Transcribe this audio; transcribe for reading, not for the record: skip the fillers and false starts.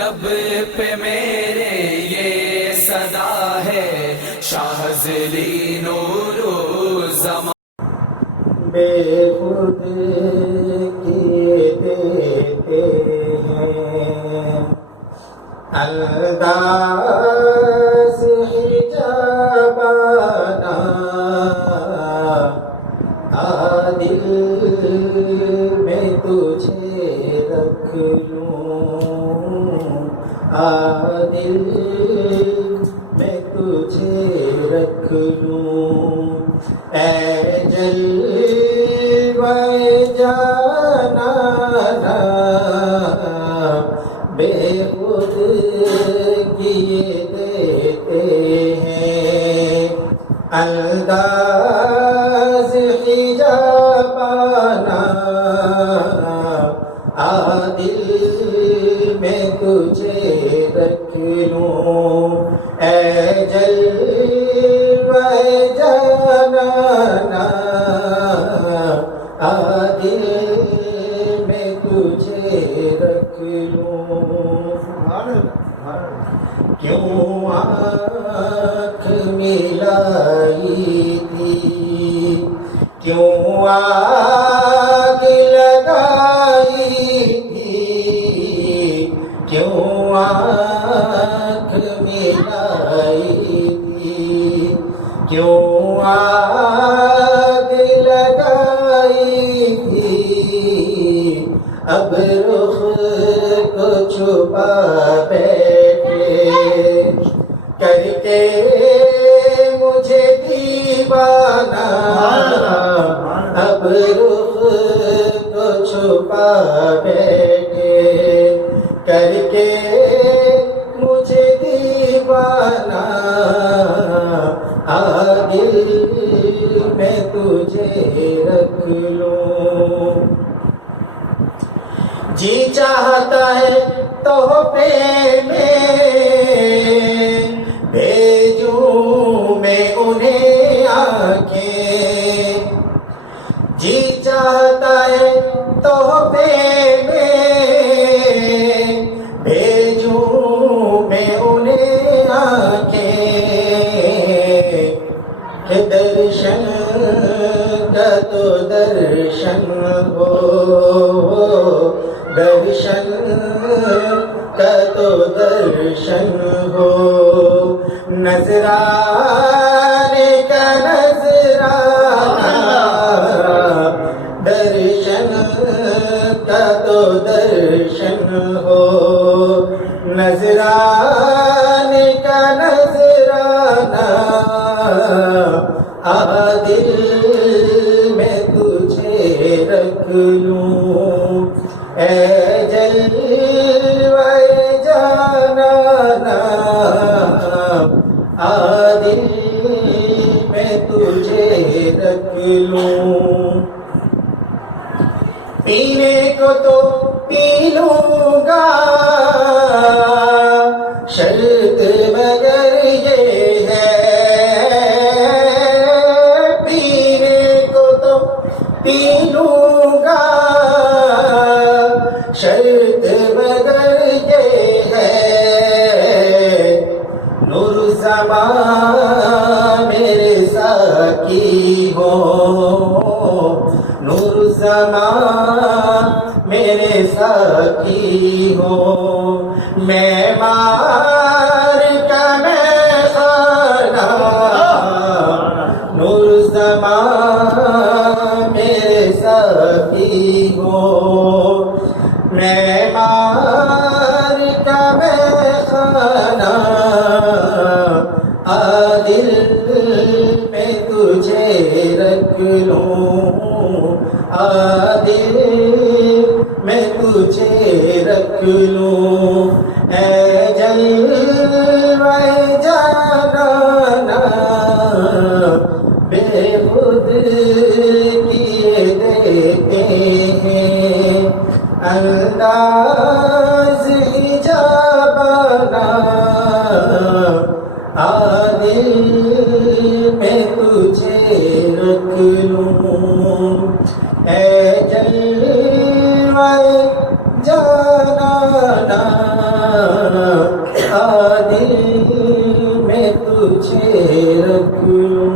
لب پہ میرے یہ صدا ہے شاہزلی نور زمان بے خود کیے دیتے ہیں انداز حجابانہ دل میں تجھے رکھ لوں دل میں تجھے رکھ لوں اے جلوہ جانانا بے خود کیے دیتے ہیں انداز حجابانہ دل میں تجھے رکھ لوں اے جلوہ جانانا دل میں تجھے رکھ لوں کیوں آنکھ ملائی تھی کیوں آگ لگائی تھی کیوں آنکھ ملائی تھی کیوں آگ لگائی تھی اب رخ کو چھپا بیٹھے کر کے مجھے دیوانہ اب رخ کو چھپا بیٹھے کر کے مجھے دیوانہ دل میں تجھے رکھ لوں جی چاہتا ہے تحفے میں بھیجوں میں انہیں آنکھیں جی چاہتا ہے تحفے میں بھیجوں میں انہیں آنکھیں کہ درشن کا تو درشن ہو درشن کا تو درشن ہو نظرانے کا نظرانہ درشن کا تو درشن ہو نظرانے کا نظرانہ دل میں تجھے رکھ لوں اے جلوہ جانانا دل میں تجھے رکھ لوں پینے کو تو پی لوں گا شرط مگر یہ ہے پینے کو تو پی لوں گا شرط مگر یہ ہے نور زمان میرے ساقی ہو نور زمان میرے ساقی ہو میں مار کا میں خانہ نور زمان میرے ساقی ہو میں مار کا میں خانہ دل میں تجھے رکھ لوں دل میں تجھے رکھ لوں اے جلوہ جانانا بے خود کیے دیتے ہیں انداز حجابانہ دل میں تجھے رکھ لوں اے جلوہ جانانا دل میں تجھے رکھ لوں